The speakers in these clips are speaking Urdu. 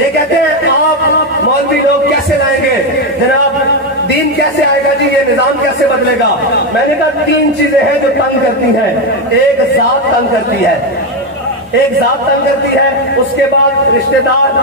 یہ کہتے ہیں آپ مولوی لوگ کیسے لائیں گے جناب، دین کیسے آئے گا جی، یہ نظام کیسے بدلے گا؟ میں نے کہا تین چیزیں ہیں جو تنگ کرتی ہیں. ایک ذات تنگ کرتی ہے، ایک ذات تنگ کرتی ہے، اس کے بعد رشتہ دار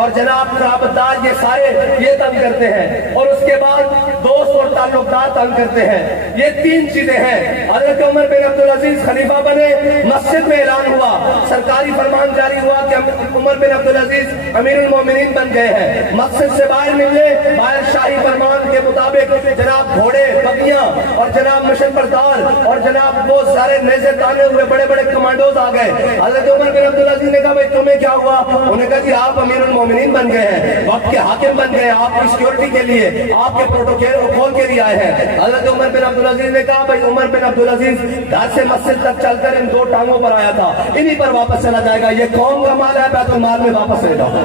اور جناب قرابت دار یہ سارے یہ تنگ کرتے ہیں، اور اس کے بعد دوست اور تعلقات تنگ کرتے ہیں. یہ تین چیزیں ہیں. حضرت عمر بن عبدالعزیز خلیفہ بنے، مسجد میں اعلان ہوا، سرکاری فرمان جاری ہوا کہ عمر بن عبدالعزیز امیر المومنین بن گئے ہیں. مسجد سے باہر نکلے، باہر شاہی فرمان کے مطابق جناب گھوڑے بگیاں اور جناب مشن بردار اور جناب وہ سارے نیزے تانے ہوئے بڑے بڑے کمانڈوز آ گئے. حضرت عمر بن عبدالعزیز نے کہا بھائی تمہیں کیا ہوا؟ انہوں نے کہا جی آپ امیر المومنین بن گئے ہیں، وقت کے حاکم بن گئے ہیں، آپ کی سیکورٹی کے لیے، آپ کے پروٹوکول کے لیے آئے ہیں. حضرت عمر بن عبدالعزیز نے کہا بھائی عمر بن عبدالعزیز گھر سے مسجد تک چل کر ان دو ٹانگوں پر آیا تھا، انہی پر واپس چلا جائے گا. یہ قوم کا مال ہے، بیت المال میں واپس لے جاؤ.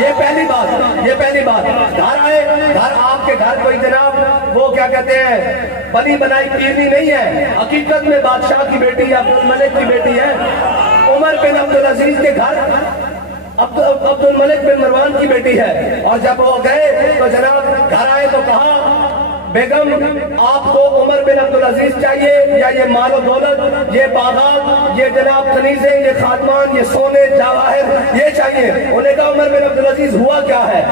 یہ پہلی بات، یہ پہلی بات. گھر آئے، گھر آپ کے گھر کوئی جناب وہ کیا کہتے ہیں بنی بنائی پیرنی نہیں ہے، حقیقت میں بادشاہ کی بیٹی یا عبد الملک کی بیٹی ہے. عمر بن عبدالعزیز کے گھر عبد الملک بن مروان کی بیٹی ہے. اور جب وہ گئے تو جناب گھر آئے تو کہا بیگم آپ کو عمر بن عبدالعزیز چاہیے یا یہ مال و دولت، یہ باغات، یہ جناب کنیزیں، یہ خادمان، یہ سونے جواہر یہ چاہیے؟ انہوں نے کہا عمر بن عبدالعزیز ہوا کیا ہے،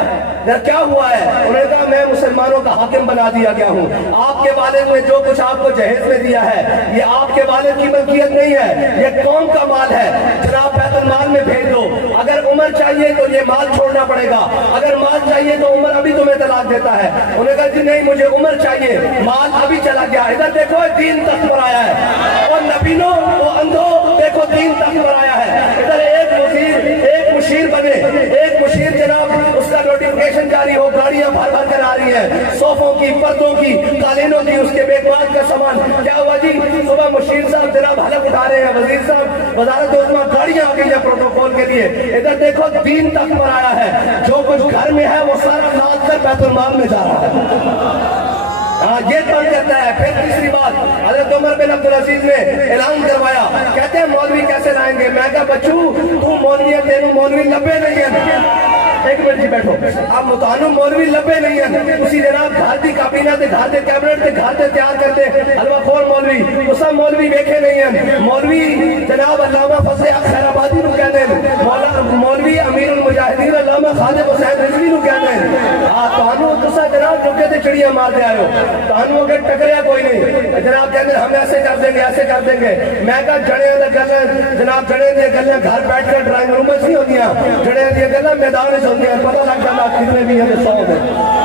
کیا ہوا ہے؟ انہوں نے کہا میں مسلمانوں کا حاکم بنا دیا گیا ہوں، آپ کے والد نے جو کچھ آپ کو جہیز میں دیا ہے یہ آپ کے والد کی ملکیت نہیں ہے، یہ قوم کا مال ہے، جناب بیت المال میں بھیج دو. اگر عمر چاہیے تو یہ مال چھوڑنا پڑے گا، اگر مال چاہیے تو عمر ابھی تمہیں طلاق دیتا ہے. انہوں نے کہا جی نہیں مجھے عمر چاہیے، مال ابھی چلا گیا. ادھر دیکھو دین تخت پر آیا ہے، اور نبینوں وہ اندھو دیکھو دین تخت پر آیا ہے. ادھر ایک وزیر، ایک مشیر بنے، ایک مشیر جناب اس کا نوٹیفکیشن جاری ہو، گاڑیاں بھر بھر کر آ رہی ہیں، صوفوں کی، پردوں کی، قالینوں کی، اس کے بیک بعد کا سامان. کیا ہوا جی؟ صبح مشیر صاحب جناب حلق اٹھا رہے ہیں، وزیر صاحب وزارت عظمیٰ گاڑیاں آ گئی ہیں پروٹوکول کے لیے. ادھر دیکھو دین تخت پر آیا ہے، جو کچھ گھر میں ہے وہ سارا لاد کر بیت المال میں جا رہا ہے. یہ تنگ کرتا ہے. پھر تیسری بات، حضرت عمر بن عبدالعزیز نے اعلان کروایا، کہتے ہیں مولوی کیسے لائیں گے؟ میں کہا بچو تو مولوی ہے، تینوں مولوی لبے نہیں ہیں. ایک منٹ جی بیٹھو، آپ متانو مولوی لبے نہیں ہیں. اسی جناب گھر دی کابینہ تے گھر دے کیبنٹ تے گھر دے تیار کرتے حلوہ خور مولوی، وہ سب مولوی ویکھے نہیں ہیں. مولوی جناب علامہ فضل حق خیر آبادی نو کہتے ہیں، مولوی امیر المجاہدین علامہ خالد حسین رضوی نو کہتے ہیں. تانوں تسا جناب چکے تے چڑیا مار دے آئے ہو، تانوں اگر ٹکریا کوئی نہیں. جناب کہتے ہیں ہم ایسے کر دیں گے، ایسے کر دیں گے. میں کہا جڑے دے گلیں جناب، جڑے دے گلیں گھر بیٹھ کر ڈرائنگ روم میں نہیں ہوندیاں، جڑے دے گلیں میدان وچ ہوندیاں. پتہ لگ جاتا کتنے بھی ہیں 100 میں.